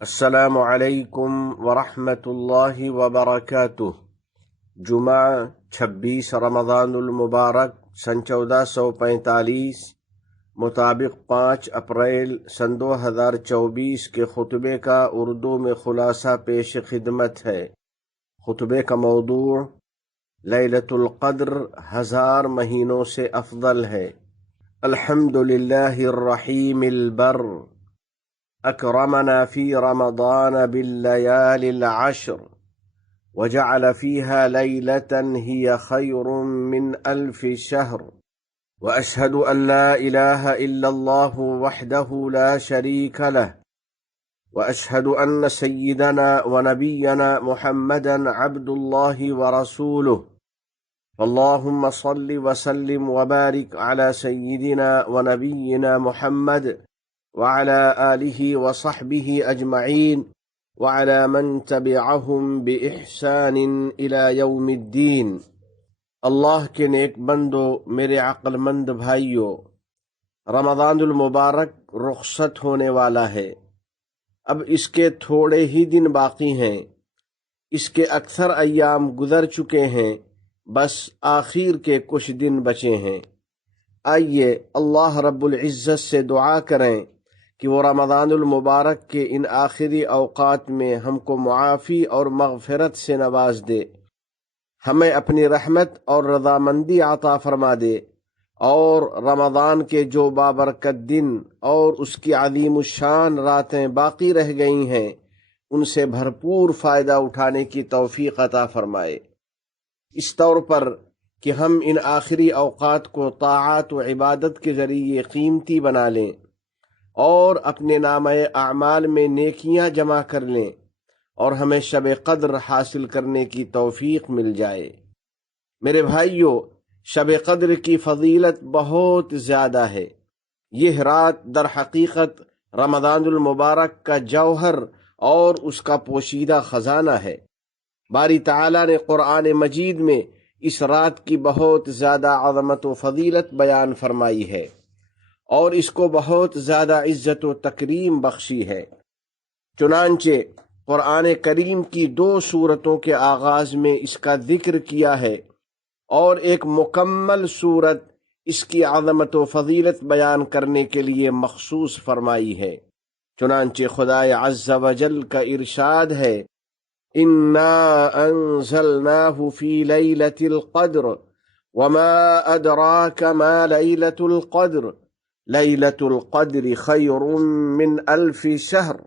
السلام علیکم ورحمۃ اللہ وبرکاتہ۔ جمعہ 26 رمضان المبارک سن 1445 مطابق 5 اپریل سن 2024 کے خطبے کا اردو میں خلاصہ پیش خدمت ہے۔ خطبے کا موضوع لیلۃ القدر 1000 مہینوں سے افضل ہے۔ الحمد للہ الرحیم البر اکرمنا فی رمضان باللیال العشر وجعل فيها ليلة هي خير من 1000 شهر وأشهد أن لا إله إلا الله وحده لا شريك له وأشهد أن سيدنا ونبينا محمدا عبد الله ورسوله اللهم صل وسلم وبارك على سيدنا ونبينا محمد وعلى آله وصحبه أجمعين وعلى من تبعهم بإحسان إلى يوم الدين۔ اللہ کے نیک بندو، میرے عقل مند بھائیو، رمضان المبارک رخصت ہونے والا ہے۔ اب اس کے تھوڑے ہی دن باقی ہیں، اس کے اکثر ایام گزر چکے ہیں، بس آخر کے کچھ دن بچے ہیں۔ آئیے اللہ رب العزت سے دعا کریں کہ وہ رمضان المبارک کے ان آخری اوقات میں ہم کو معافی اور مغفرت سے نواز دے، ہمیں اپنی رحمت اور رضامندی عطا فرما دے، اور رمضان کے جو بابرکت دن اور اس کی عظیم الشان راتیں باقی رہ گئی ہیں ان سے بھرپور فائدہ اٹھانے کی توفیق عطا فرمائے، اس طور پر کہ ہم ان آخری اوقات کو طاعات و عبادت کے ذریعے قیمتی بنا لیں اور اپنے نامہ اعمال میں نیکیاں جمع کر لیں اور ہمیں شب قدر حاصل کرنے کی توفیق مل جائے۔ میرے بھائیو، شب قدر کی فضیلت بہت زیادہ ہے۔ یہ رات در حقیقت رمضان المبارک کا جوہر اور اس کا پوشیدہ خزانہ ہے۔ باری تعالیٰ نے قرآن مجید میں اس رات کی بہت زیادہ عظمت و فضیلت بیان فرمائی ہے اور اس کو بہت زیادہ عزت و تکریم بخشی ہے۔ چنانچہ قرآن کریم کی 2 سورتوں کے آغاز میں اس کا ذکر کیا ہے اور ایک مکمل سورت اس کی عظمت و فضیلت بیان کرنے کے لیے مخصوص فرمائی ہے۔ چنانچہ خدائے عز و جل کا ارشاد ہے، اِنَّا أَنزَلْنَاهُ فِي لَيْلَةِ الْقَدْرِ وَمَا أَدْرَاكَ مَا لَيْلَةُ الْقَدْرِ ليلة القدر خير من 1000 شهر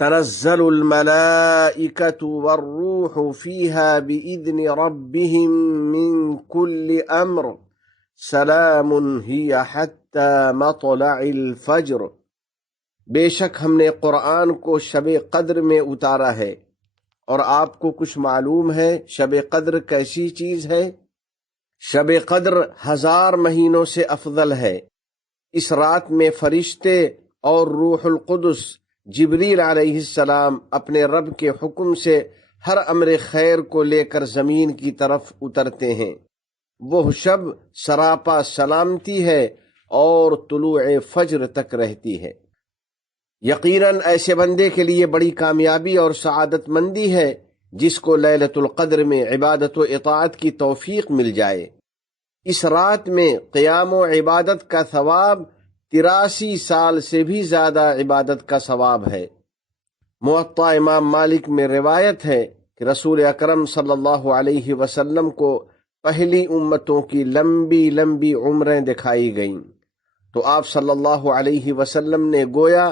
تنزل الملائكة والروح فيها بإذن ربهم من كل أمر سلام هي حتى مطلع الفجر۔ بے شک ہم نے قرآن کو شب قدر میں اتارا ہے، اور آپ کو کچھ معلوم ہے شب قدر کیسی چیز ہے؟ شب قدر 1000 مہینوں سے افضل ہے۔ اس رات میں فرشتے اور روح القدس جبریل علیہ السلام اپنے رب کے حکم سے ہر امر خیر کو لے کر زمین کی طرف اترتے ہیں۔ وہ شب سراپا سلامتی ہے اور طلوع فجر تک رہتی ہے۔ یقیناً ایسے بندے کے لیے بڑی کامیابی اور سعادت مندی ہے جس کو لیلۃ القدر میں عبادت و اطاعت کی توفیق مل جائے۔ اس رات میں قیام و عبادت کا ثواب 83 سال سے بھی زیادہ عبادت کا ثواب ہے۔ موطا امام مالک میں روایت ہے کہ رسول اکرم صلی اللہ علیہ وسلم کو پہلی امتوں کی لمبی لمبی عمریں دکھائی گئیں، تو آپ صلی اللہ علیہ وسلم نے گویا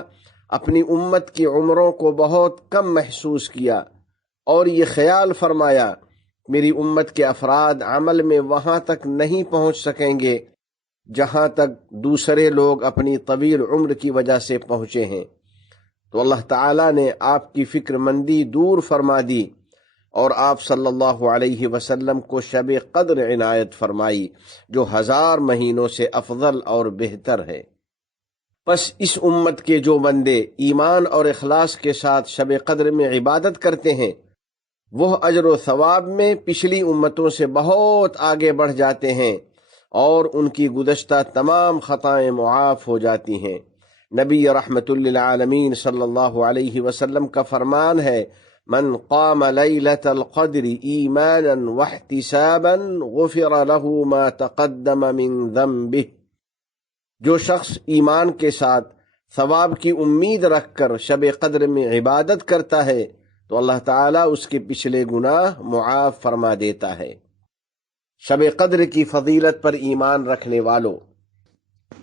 اپنی امت کی عمروں کو بہت کم محسوس کیا اور یہ خیال فرمایا میری امت کے افراد عمل میں وہاں تک نہیں پہنچ سکیں گے جہاں تک دوسرے لوگ اپنی طویل عمر کی وجہ سے پہنچے ہیں۔ تو اللہ تعالیٰ نے آپ کی فکر مندی دور فرما دی اور آپ صلی اللہ علیہ وسلم کو شب قدر عنایت فرمائی جو 1000 مہینوں سے افضل اور بہتر ہے۔ پس اس امت کے جو بندے ایمان اور اخلاص کے ساتھ شب قدر میں عبادت کرتے ہیں وہ اجر و ثواب میں پچھلی امتوں سے بہت آگے بڑھ جاتے ہیں اور ان کی گزشتہ تمام خطائیں معاف ہو جاتی ہیں۔ نبی رحمت للعالمین صلی اللہ علیہ وسلم کا فرمان ہے، من قام لیلۃ القدر ایمانا واحتسابا غفر له ما تقدم من ذنبه، جو شخص ایمان کے ساتھ ثواب کی امید رکھ کر شب قدر میں عبادت کرتا ہے تو اللہ تعالیٰ اس کے پچھلے گناہ معاف فرما دیتا ہے۔ شب قدر کی فضیلت پر ایمان رکھنے والوں،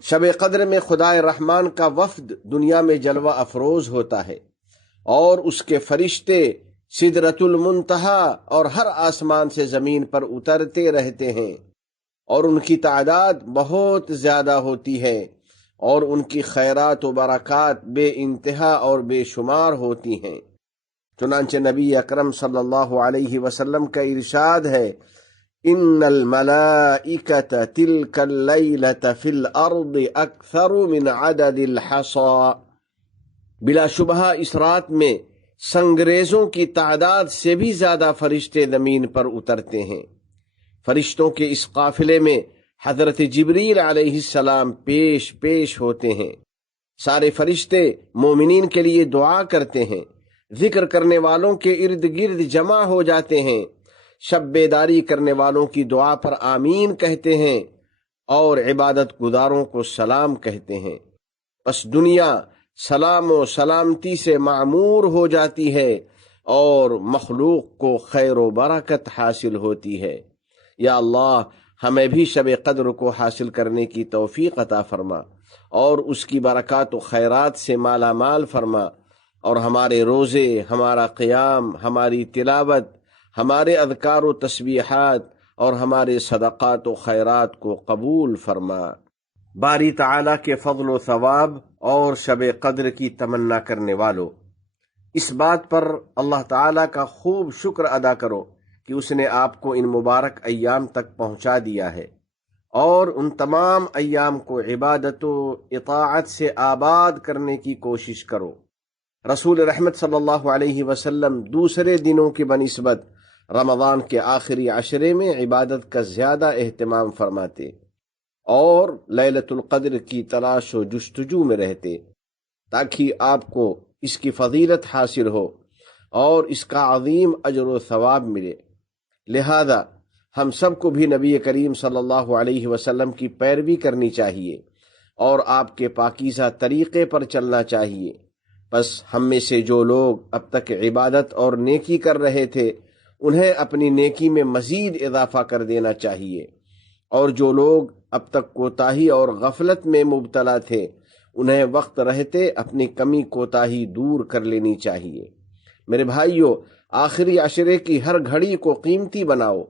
شب قدر میں خدائے رحمان کا وفد دنیا میں جلوہ افروز ہوتا ہے، اور اس کے فرشتے سدرۃ المنتہا اور ہر آسمان سے زمین پر اترتے رہتے ہیں، اور ان کی تعداد بہت زیادہ ہوتی ہے، اور ان کی خیرات و برکات بے انتہا اور بے شمار ہوتی ہیں۔ چنانچہ نبی اکرم صلی اللہ علیہ وسلم کا ارشاد ہے، ان الملائکۃ تلک اللیلۃ فی الارض اکثر من عدد الحصى، بلا شبہ اس رات میں سنگریزوں کی تعداد سے بھی زیادہ فرشتے زمین پر اترتے ہیں۔ فرشتوں کے اس قافلے میں حضرت جبریل علیہ السلام پیش ہوتے ہیں۔ سارے فرشتے مومنین کے لیے دعا کرتے ہیں، ذکر کرنے والوں کے ارد گرد جمع ہو جاتے ہیں، شب بیداری کرنے والوں کی دعا پر آمین کہتے ہیں، اور عبادت گزاروں کو سلام کہتے ہیں۔ پس دنیا سلام و سلامتی سے معمور ہو جاتی ہے اور مخلوق کو خیر و برکت حاصل ہوتی ہے۔ یا اللہ، ہمیں بھی شب قدر کو حاصل کرنے کی توفیق عطا فرما، اور اس کی برکات و خیرات سے مالا مال فرما، اور ہمارے روزے، ہمارا قیام، ہماری تلاوت، ہمارے اذکار و تسبیحات اور ہمارے صدقات و خیرات کو قبول فرما۔ باری تعالیٰ کے فضل و ثواب اور شب قدر کی تمنا کرنے والو، اس بات پر اللہ تعالیٰ کا خوب شکر ادا کرو کہ اس نے آپ کو ان مبارک ایام تک پہنچا دیا ہے، اور ان تمام ایام کو عبادت و اطاعت سے آباد کرنے کی کوشش کرو۔ رسول رحمت صلی اللہ علیہ وسلم دوسرے دنوں کی بنسبت رمضان کے آخری عشرے میں عبادت کا زیادہ اہتمام فرماتے، اور لیلۃ القدر کی تلاش و جستجو میں رہتے، تاکہ آپ کو اس کی فضیلت حاصل ہو اور اس کا عظیم اجر و ثواب ملے۔ لہذا ہم سب کو بھی نبی کریم صلی اللہ علیہ وسلم کی پیروی کرنی چاہیے اور آپ کے پاکیزہ طریقے پر چلنا چاہیے۔ بس ہم میں سے جو لوگ اب تک عبادت اور نیکی کر رہے تھے، انہیں اپنی نیکی میں مزید اضافہ کر دینا چاہیے، اور جو لوگ اب تک کوتاہی اور غفلت میں مبتلا تھے، انہیں وقت رہتے اپنی کمی کوتاہی دور کر لینی چاہیے۔ میرے بھائیو، آخری عشرے کی ہر گھڑی کو قیمتی بناؤ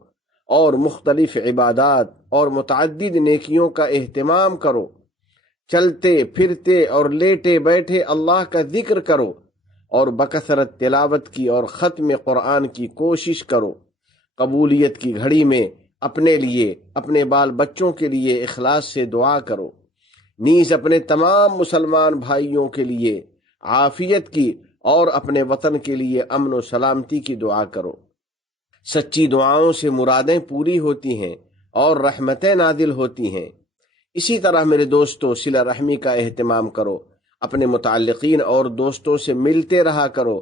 اور مختلف عبادات اور متعدد نیکیوں کا اہتمام کرو۔ چلتے پھرتے اور لیٹے بیٹھے اللہ کا ذکر کرو، اور بکثرت تلاوت کی اور ختم قرآن کی کوشش کرو۔ قبولیت کی گھڑی میں اپنے لیے، اپنے بال بچوں کے لیے اخلاص سے دعا کرو، نیز اپنے تمام مسلمان بھائیوں کے لیے عافیت کی اور اپنے وطن کے لیے امن و سلامتی کی دعا کرو۔ سچی دعاؤں سے مرادیں پوری ہوتی ہیں اور رحمتیں نازل ہوتی ہیں۔ اسی طرح میرے دوستو، صلہ رحمی کا اہتمام کرو، اپنے متعلقین اور دوستوں سے ملتے رہا کرو،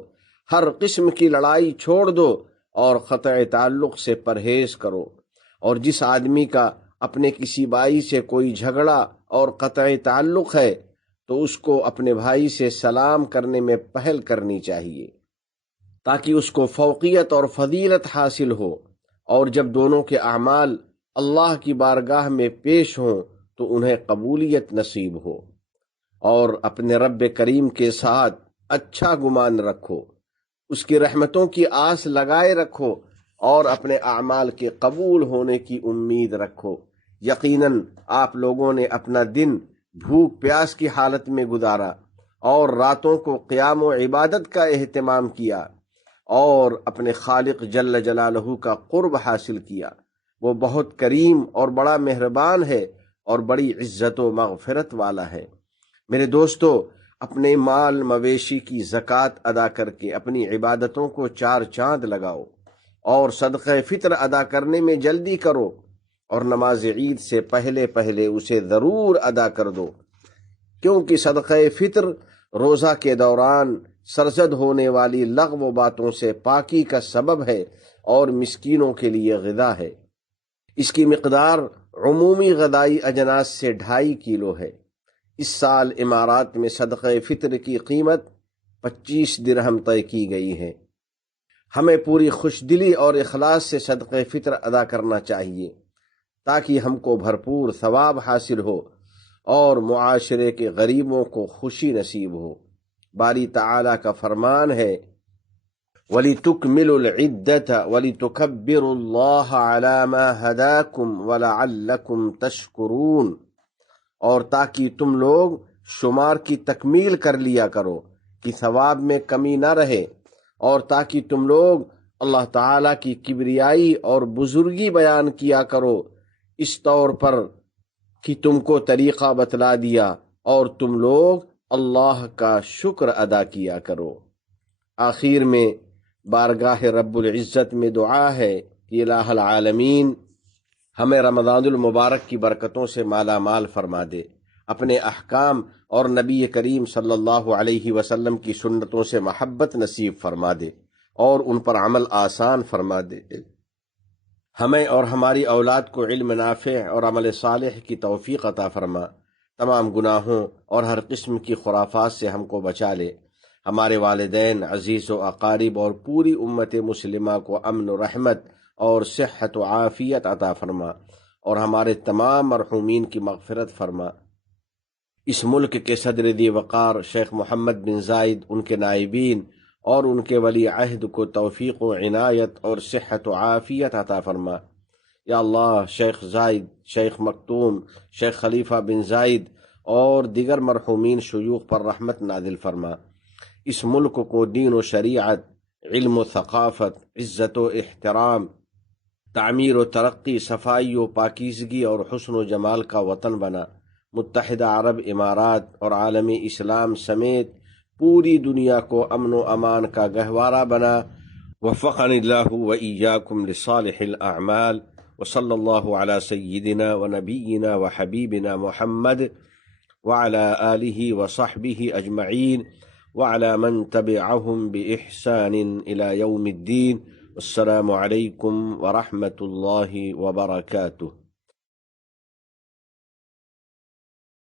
ہر قسم کی لڑائی چھوڑ دو اور قطع تعلق سے پرہیز کرو، اور جس آدمی کا اپنے کسی بھائی سے کوئی جھگڑا اور قطع تعلق ہے تو اس کو اپنے بھائی سے سلام کرنے میں پہل کرنی چاہیے، تاکہ اس کو فوقیت اور فضیلت حاصل ہو، اور جب دونوں کے اعمال اللہ کی بارگاہ میں پیش ہوں تو انہیں قبولیت نصیب ہو۔ اور اپنے رب کریم کے ساتھ اچھا گمان رکھو، اس کی رحمتوں کی آس لگائے رکھو، اور اپنے اعمال کے قبول ہونے کی امید رکھو۔ یقیناً آپ لوگوں نے اپنا دن بھوک پیاس کی حالت میں گزارا، اور راتوں کو قیام و عبادت کا اہتمام کیا، اور اپنے خالق جل جلالہ کا قرب حاصل کیا۔ وہ بہت کریم اور بڑا مہربان ہے اور بڑی عزت و مغفرت والا ہے۔ میرے دوستو، اپنے مال مویشی کی زکوٰۃ ادا کر کے اپنی عبادتوں کو چار چاند لگاؤ، اور صدقہ فطر ادا کرنے میں جلدی کرو، اور نماز عید سے پہلے اسے ضرور ادا کر دو، کیونکہ صدقہ فطر روزہ کے دوران سرزد ہونے والی لغو باتوں سے پاکی کا سبب ہے اور مسکینوں کے لیے غذا ہے۔ اس کی مقدار عمومی غذائی اجناس سے 2.5 کلو ہے۔ اس سال امارات میں صدقہ فطر کی قیمت 25 درہم طے کی گئی ہے۔ ہمیں پوری خوشدلی اور اخلاص سے صدقہ فطر ادا کرنا چاہیے تاکہ ہم کو بھرپور ثواب حاصل ہو اور معاشرے کے غریبوں کو خوشی نصیب ہو۔ باری تعالیٰ کا فرمان ہے وَلِتُكْمِلُوا الْعِدَّةَ وَلِتُكَبِّرُوا اللَّهَ عَلَى مَا هَدَاكُمْ وَلَعَلَّكُمْ تَشْكُرُونَ، اور تاکہ تم لوگ شمار کی تکمیل کر لیا کرو کہ ثواب میں کمی نہ رہے، اور تاکہ تم لوگ اللہ تعالیٰ کی کبریائی اور بزرگی بیان کیا کرو، اس طور پر کہ تم کو طریقہ بتلا دیا اور تم لوگ اللہ کا شکر ادا کیا کرو۔ آخر میں بارگاہ رب العزت میں دعا ہے کہ الہ العالمین ہمیں رمضان المبارک کی برکتوں سے مالا مال فرما دے، اپنے احکام اور نبی کریم صلی اللہ علیہ وسلم کی سنتوں سے محبت نصیب فرما دے اور ان پر عمل آسان فرما دے۔ ہمیں اور ہماری اولاد کو علم نافع اور عمل صالح کی توفیق عطا فرما، تمام گناہوں اور ہر قسم کی خرافات سے ہم کو بچا لے، ہمارے والدین، عزیز و اقارب اور پوری امت مسلمہ کو امن و رحمت اور صحت و عافیت عطا فرما، اور ہمارے تمام مرحومین کی مغفرت فرما۔ اس ملک کے صدر دی وقار شیخ محمد بن زائد، ان کے نائبین اور ان کے ولی عہد کو توفیق و عنایت اور صحت و عافیت عطا فرما۔ یا اللہ، شیخ زائد، شیخ مکتوم، شیخ خلیفہ بن زائد اور دیگر مرحومین شیوخ پر رحمت نازل فرما۔ اس ملک کو دین و شریعت، علم و ثقافت، عزت و احترام، تعمیر و ترقی، صفائی و پاکیزگی اور حسن و جمال کا وطن بنا۔ متحدہ عرب امارات اور عالم اسلام سمیت پوری دنیا کو امن و امان کا گہوارہ بنا۔ وفقنی اللہ و ایاکم لصالح الاعمال، وصلی اللہ علی سیدنا و نبینا و حبیبنا محمد وعلی آلہ وصحبہ اجمعین وعلی من تبعہم بإحسان الی یوم الدین۔ السلام علیکم ورحمۃ اللہ وبرکاتہ۔